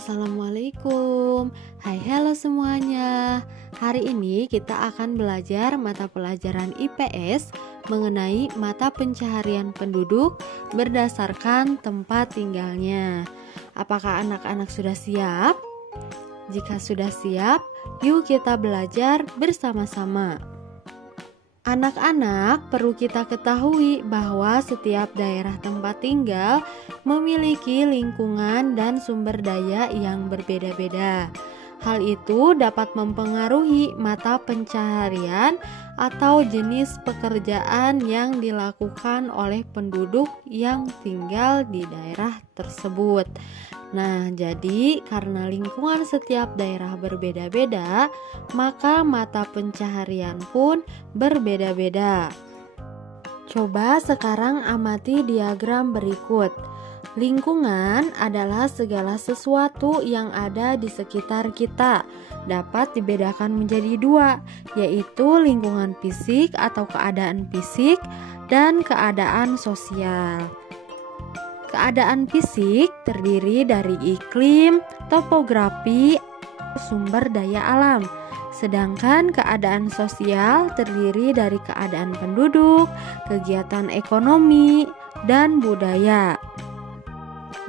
Assalamualaikum. Hai, halo semuanya. Hari ini kita akan belajar mata pelajaran IPS mengenai mata pencaharian penduduk berdasarkan tempat tinggalnya. Apakah anak-anak sudah siap? Jika sudah siap, yuk kita belajar bersama-sama. Anak-anak, perlu kita ketahui bahwa setiap daerah tempat tinggal memiliki lingkungan dan sumber daya yang berbeda-beda. Hal itu dapat mempengaruhi mata pencaharian atau jenis pekerjaan yang dilakukan oleh penduduk yang tinggal di daerah tersebut. Nah, jadi karena lingkungan setiap daerah berbeda-beda, maka mata pencaharian pun berbeda-beda. Coba sekarang amati diagram berikut. Lingkungan adalah segala sesuatu yang ada di sekitar kita. Dapat dibedakan menjadi dua, yaitu lingkungan fisik atau keadaan fisik dan keadaan sosial. Keadaan fisik terdiri dari iklim, topografi, sumber daya alam. Sedangkan keadaan sosial terdiri dari keadaan penduduk, kegiatan ekonomi, dan budaya.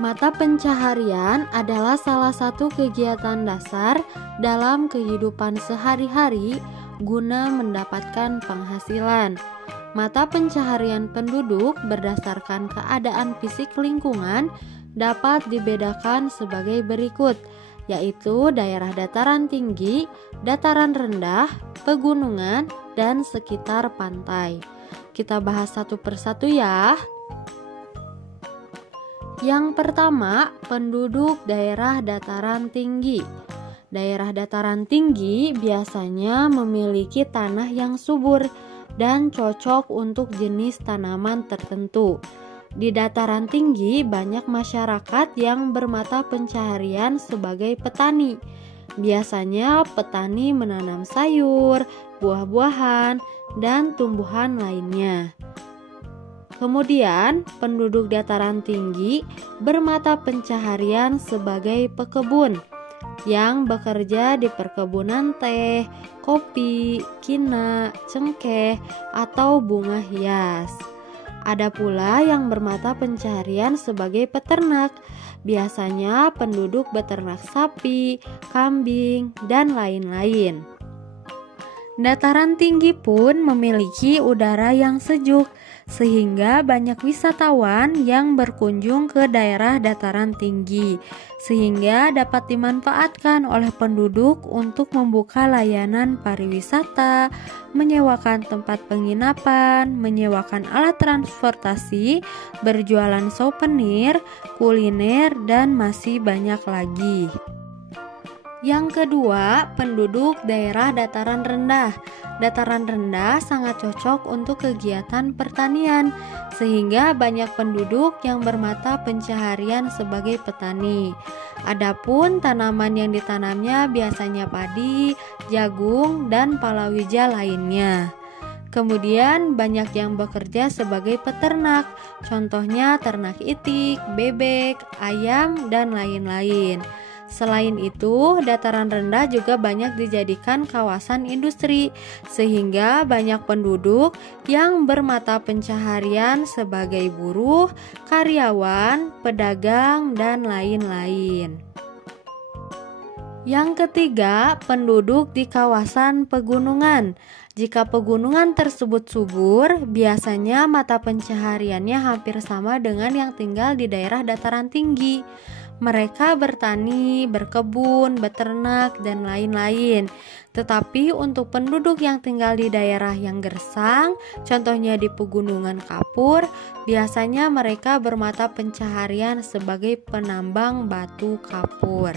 Mata pencaharian adalah salah satu kegiatan dasar dalam kehidupan sehari-hari guna mendapatkan penghasilan. Mata pencaharian penduduk berdasarkan keadaan fisik lingkungan dapat dibedakan sebagai berikut, yaitu daerah dataran tinggi, dataran rendah, pegunungan, dan sekitar pantai. Kita bahas satu persatu ya. Yang pertama, penduduk daerah dataran tinggi. Daerah dataran tinggi biasanya memiliki tanah yang subur dan cocok untuk jenis tanaman tertentu. Di dataran tinggi banyak masyarakat yang bermata pencaharian sebagai petani. Biasanya petani menanam sayur, buah-buahan, dan tumbuhan lainnya. Kemudian, penduduk dataran tinggi bermata pencaharian sebagai pekebun yang bekerja di perkebunan teh, kopi, kina, cengkeh, atau bunga hias. Ada pula yang bermata pencaharian sebagai peternak. Biasanya penduduk beternak sapi, kambing, dan lain-lain. Dataran tinggi pun memiliki udara yang sejuk, sehingga banyak wisatawan yang berkunjung ke daerah dataran tinggi, sehingga dapat dimanfaatkan oleh penduduk untuk membuka layanan pariwisata, menyewakan tempat penginapan, menyewakan alat transportasi, berjualan souvenir, kuliner, dan masih banyak lagi. Yang kedua, penduduk daerah dataran rendah. Dataran rendah sangat cocok untuk kegiatan pertanian, sehingga banyak penduduk yang bermata pencaharian sebagai petani. Adapun tanaman yang ditanamnya biasanya padi, jagung, dan palawija lainnya. Kemudian banyak yang bekerja sebagai peternak, contohnya ternak itik, bebek, ayam, dan lain-lain. Selain itu, dataran rendah juga banyak dijadikan kawasan industri, sehingga banyak penduduk yang bermata pencaharian sebagai buruh, karyawan, pedagang, dan lain-lain. Yang ketiga, penduduk di kawasan pegunungan. Jika pegunungan tersebut subur, biasanya mata pencahariannya hampir sama dengan yang tinggal di daerah dataran tinggi. Mereka bertani, berkebun, beternak, dan lain-lain. Tetapi untuk penduduk yang tinggal di daerah yang gersang, contohnya di pegunungan kapur, biasanya mereka bermata pencaharian sebagai penambang batu kapur.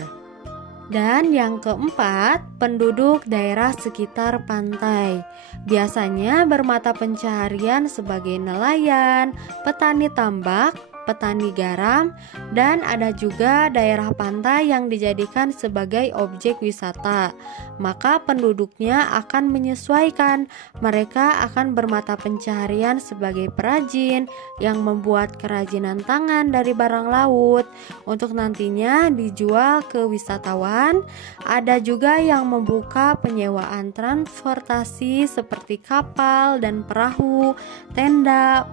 Dan yang keempat, penduduk daerah sekitar pantai. Biasanya bermata pencaharian sebagai nelayan, petani tambak, petani garam, dan ada juga daerah pantai yang dijadikan sebagai objek wisata. Maka penduduknya akan menyesuaikan. Mereka akan bermata pencaharian sebagai perajin yang membuat kerajinan tangan dari barang laut untuk nantinya dijual ke wisatawan. Ada juga yang membuka penyewaan transportasi seperti kapal dan perahu, tenda,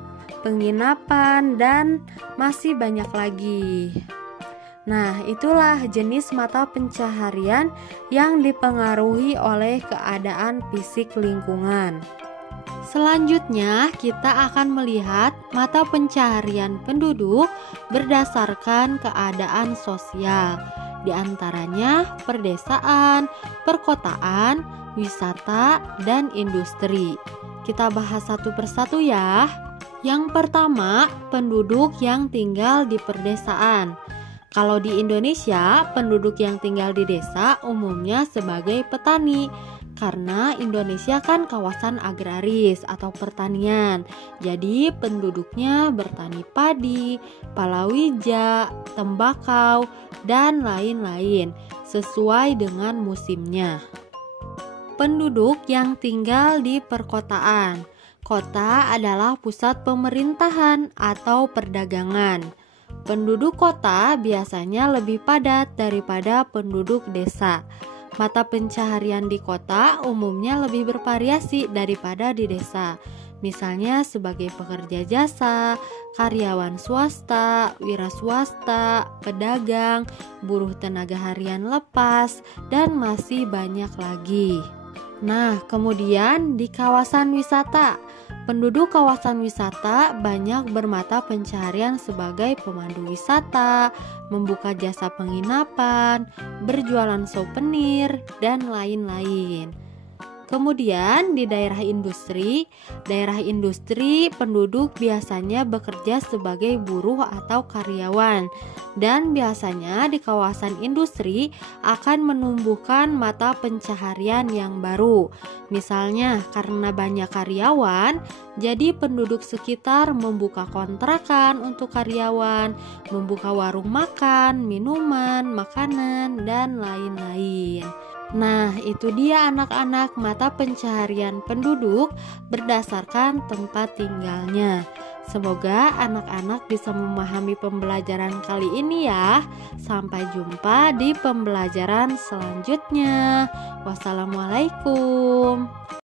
penginapan, dan masih banyak lagi. Nah, itulah jenis mata pencaharian yang dipengaruhi oleh keadaan fisik lingkungan. Selanjutnya, kita akan melihat mata pencaharian penduduk berdasarkan keadaan sosial, di antaranya perdesaan, perkotaan, wisata, dan industri. Kita bahas satu persatu ya. Yang pertama, penduduk yang tinggal di perdesaan. Kalau di Indonesia, penduduk yang tinggal di desa umumnya sebagai petani. Karena Indonesia kan kawasan agraris atau pertanian. Jadi penduduknya bertani padi, palawija, tembakau, dan lain-lain sesuai dengan musimnya. Penduduk yang tinggal di perkotaan. Kota adalah pusat pemerintahan atau perdagangan. Penduduk kota biasanya lebih padat daripada penduduk desa. Mata pencaharian di kota umumnya lebih bervariasi daripada di desa. Misalnya sebagai pekerja jasa, karyawan swasta, wira swasta, pedagang, buruh tenaga harian lepas, dan masih banyak lagi. Nah, kemudian di kawasan wisata. Penduduk kawasan wisata banyak bermata pencaharian sebagai pemandu wisata, membuka jasa penginapan, berjualan souvenir, dan lain-lain. Kemudian di daerah industri penduduk biasanya bekerja sebagai buruh atau karyawan, dan biasanya di kawasan industri akan menumbuhkan mata pencaharian yang baru. Misalnya karena banyak karyawan, jadi penduduk sekitar membuka kontrakan untuk karyawan, membuka warung makan, minuman, makanan, dan lain-lain. Nah, itu dia anak-anak mata pencaharian penduduk berdasarkan tempat tinggalnya. Semoga anak-anak bisa memahami pembelajaran kali ini ya. Sampai jumpa di pembelajaran selanjutnya. Wassalamualaikum.